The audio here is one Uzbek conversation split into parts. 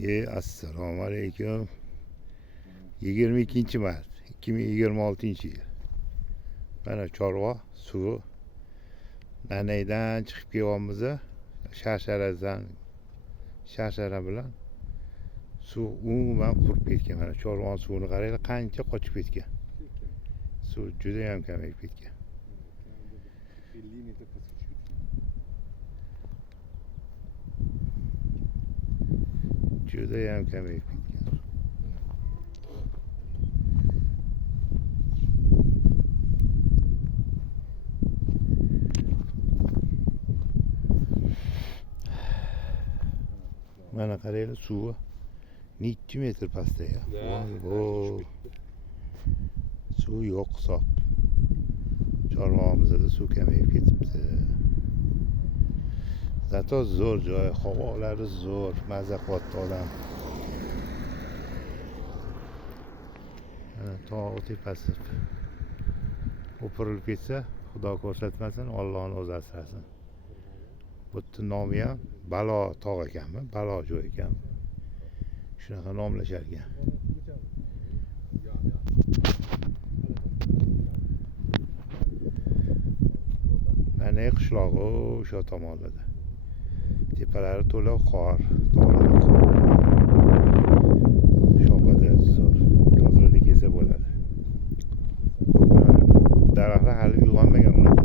Assalomu alaykum. 22 mart 2026 yil. Mana chorva suvi Nanaydan chiqib kelyapmiz. Sharshara bilan suv umuman qurib ketgan. Mana chorva suvini qaranglar, qancha qochib ketgan. Suv juda ham kamayib ketgan. Juda ham kamayib ketgan. Mana qaranglar, suvi necha metr pastda ya. Voy. Suv yo'q hisob. Chorvamizda suv kamayib ketibdi. Zato zo'r joy, havolari zo'r, maza qilyapti odam. Mana tog' tepasi o'pirilib ketsa, Xudo ko'rsatmasin, Allohning o'zi asrasin. Bu yerning nomi ham Balo tog' ekanmi, Balo joy ekanmi? Shunaqa nomlashar ekan. Mana qishlog'i o'sha tomonlarda. Tepalari to'la qor, sho'pada zo'r. Yozlarda kelsa bo'ladi. Daraxtlar hali uyg'onmagan unaqa.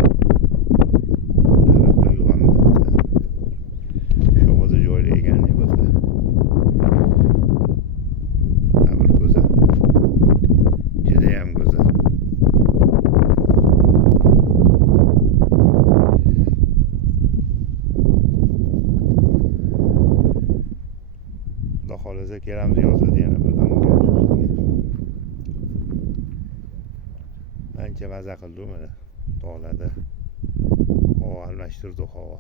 Daraxtlar uyg'onmabdi. Sho'pada joylaygan bo'lsa. Bir go'zal. Juda ham go'zal. Xudo xolasa kelamiz yozda yana bir zamonga. Ancha maza qildi mana tog'larda. Havo almashtirdi havo.